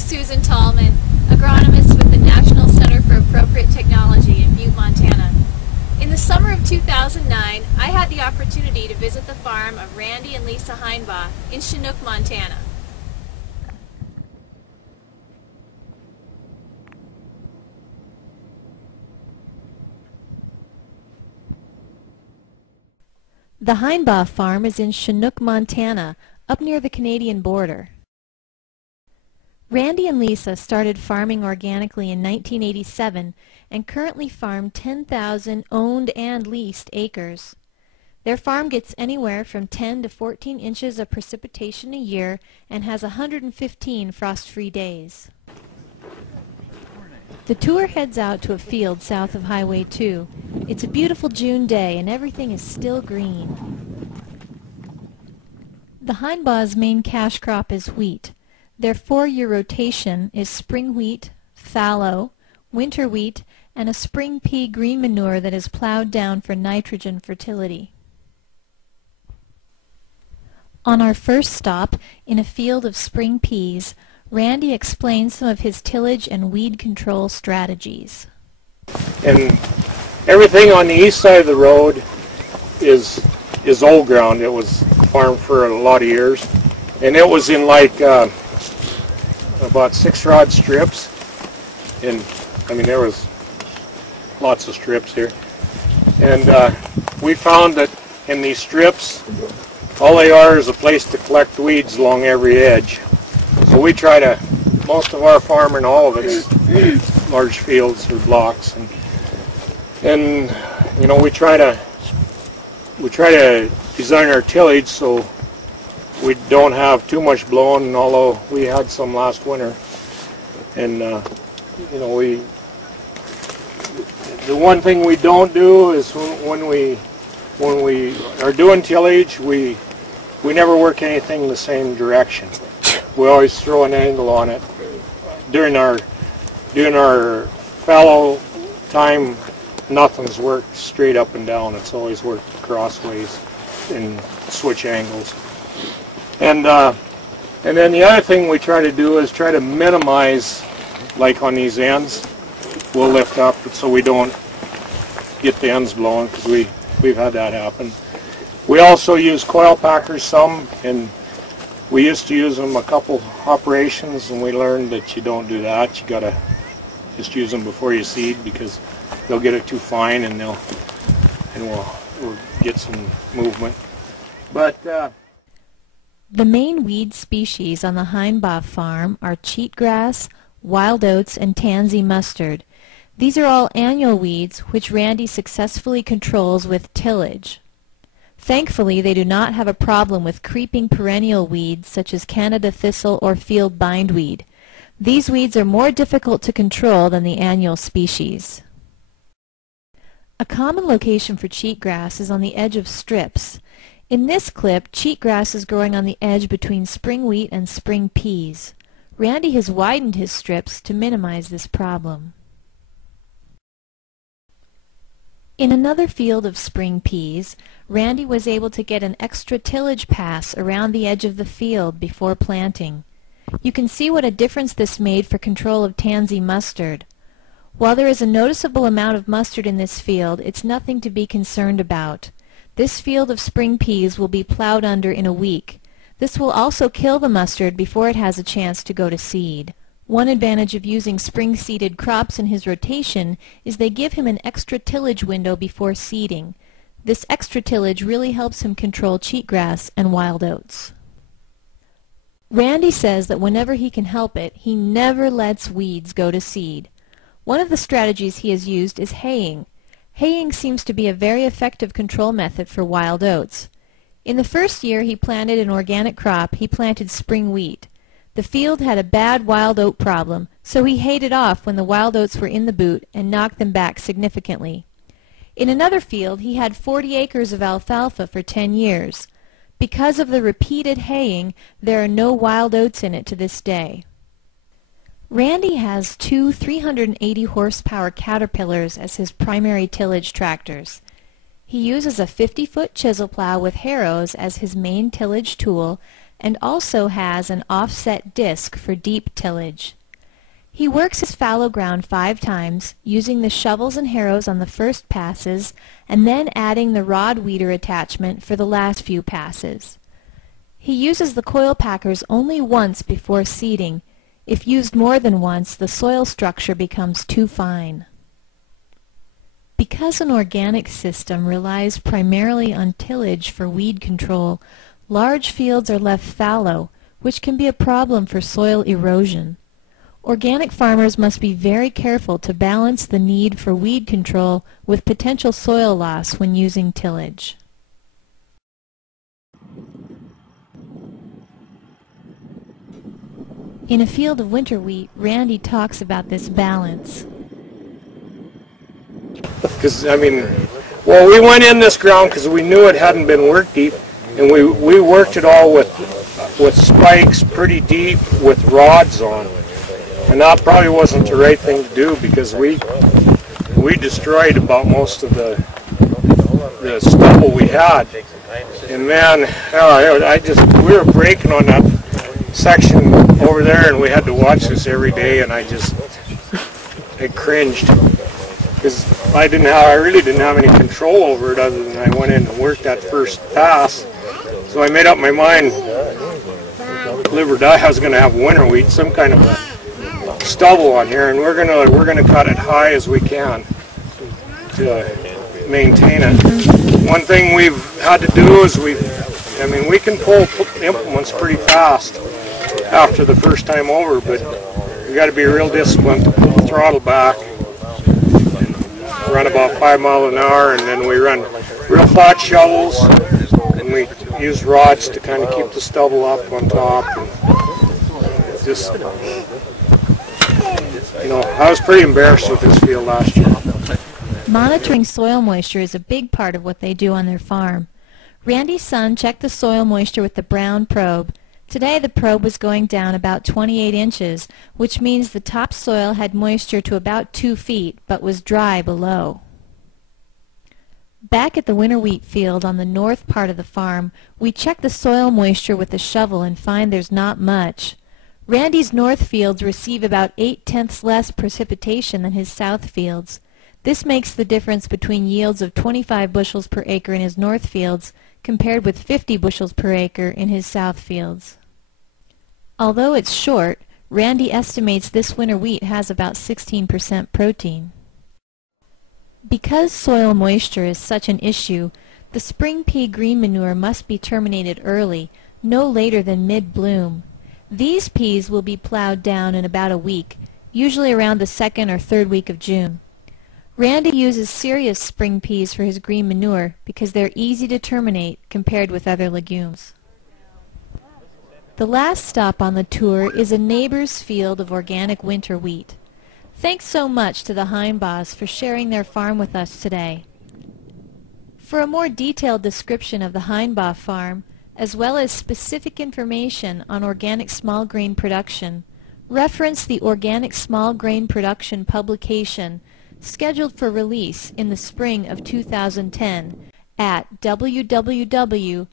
Susan Tallman, agronomist with the National Center for Appropriate Technology in Butte, Montana. In the summer of 2009, I had the opportunity to visit the farm of Randy and Lisa Hinebauch in Chinook, Montana. The Hinebauch farm is in Chinook, Montana, up near the Canadian border. Randy and Lisa started farming organically in 1987 and currently farm 10,000 owned and leased acres. Their farm gets anywhere from 10 to 14 inches of precipitation a year and has 115 frost-free days. The tour heads out to a field south of Highway 2. It's a beautiful June day and everything is still green. The Hinebauch's main cash crop is wheat. Their 4-year rotation is spring wheat, fallow, winter wheat, and a spring pea green manure that is plowed down for nitrogen fertility. On our first stop, in a field of spring peas, Randy explains some of his tillage and weed control strategies. And everything on the east side of the road is old ground. It was farmed for a lot of years, and it was in like about 6-rod strips, and I mean there was lots of strips here, and we found that in these strips all they are is a place to collect weeds along every edge. So we try to, most of our farming, all of it is large fields or blocks, and you know we try to design our tillage so we don't have too much blowing, although we had some last winter. And you know, the one thing we don't do is when we are doing tillage, we never work anything the same direction. We always throw an angle on it. During our fallow time, nothing's worked straight up and down. It's always worked crossways and switch angles. And then the other thing we try to do is try to minimize, like on these ends, we'll lift up so we don't get the ends blown, because we've had that happen. We also use coil packers some, and we used to use them a couple operations, and we learned that you don't do that. You gotta just use them before you seed, because they'll get it too fine and we'll get some movement. But the main weed species on the Hinebauch farm are cheatgrass, wild oats, and tansy mustard. These are all annual weeds which Randy successfully controls with tillage. Thankfully, they do not have a problem with creeping perennial weeds such as Canada thistle or field bindweed. These weeds are more difficult to control than the annual species. A common location for cheatgrass is on the edge of strips. In this clip, cheatgrass is growing on the edge between spring wheat and spring peas. Randy has widened his strips to minimize this problem. In another field of spring peas, Randy was able to get an extra tillage pass around the edge of the field before planting. You can see what a difference this made for control of tansy mustard. While there is a noticeable amount of mustard in this field, it's nothing to be concerned about. This field of spring peas will be plowed under in a week. This will also kill the mustard before it has a chance to go to seed. One advantage of using spring-seeded crops in his rotation is they give him an extra tillage window before seeding. This extra tillage really helps him control cheatgrass and wild oats. Randy says that whenever he can help it, he never lets weeds go to seed. One of the strategies he has used is haying. Haying seems to be a very effective control method for wild oats. In the first year he planted an organic crop, he planted spring wheat. The field had a bad wild oat problem, so he hayed it off when the wild oats were in the boot and knocked them back significantly. In another field he had 40 acres of alfalfa for 10 years. Because of the repeated haying, there are no wild oats in it to this day. Randy has two 380 horsepower Caterpillars as his primary tillage tractors. He uses a 50-foot chisel plow with harrows as his main tillage tool, and also has an offset disc for deep tillage. He works his fallow ground 5 times, using the shovels and harrows on the first passes and then adding the rod weeder attachment for the last few passes. He uses the coil packers only once before seeding. If used more than once, the soil structure becomes too fine. Because an organic system relies primarily on tillage for weed control, large fields are left fallow, which can be a problem for soil erosion. Organic farmers must be very careful to balance the need for weed control with potential soil loss when using tillage. In a field of winter wheat, Randy talks about this balance. Because, I mean, well, we went in this ground because we knew it hadn't been worked deep, and we worked it all with spikes pretty deep with rods on. And that probably wasn't the right thing to do, because we destroyed about most of the stubble we had. And man, we were breaking on that section over there, and we had to watch this every day, and I cringed, because I really didn't have any control over it other than I went in and worked that first pass. So I made up my mind, live or die, I was going to have winter wheat, some kind of a stubble on here, and we're gonna cut it high as we can to maintain it. One thing we've had to do is we can pull implements pretty fast after the first time over, but we got to be real disciplined to pull the throttle back and run about 5 miles an hour, and then we run real flat shovels, and we use rods to kind of keep the stubble up on top. And just, I was pretty embarrassed with this field last year. Monitoring soil moisture is a big part of what they do on their farm. Randy's son checked the soil moisture with the brown probe. Today the probe was going down about 28 inches, which means the topsoil had moisture to about 2 feet, but was dry below. Back at the winter wheat field on the north part of the farm, we check the soil moisture with the shovel and find there's not much. Randy's north fields receive about 8/10 less precipitation than his south fields. This makes the difference between yields of 25 bushels per acre in his north fields compared with 50 bushels per acre in his south fields. Although it's short, Randy estimates this winter wheat has about 16% protein. Because soil moisture is such an issue, the spring pea green manure must be terminated early, no later than mid-bloom. These peas will be plowed down in about a week, usually around the 2nd or 3rd week of June. Randy uses serious spring peas for his green manure because they're easy to terminate compared with other legumes. The last stop on the tour is a neighbor's field of organic winter wheat. Thanks so much to the Hinebauchs for sharing their farm with us today. For a more detailed description of the Hinebauch farm, as well as specific information on organic small grain production, reference the Organic Small Grain Production publication scheduled for release in the spring of 2010 at www.atra.org.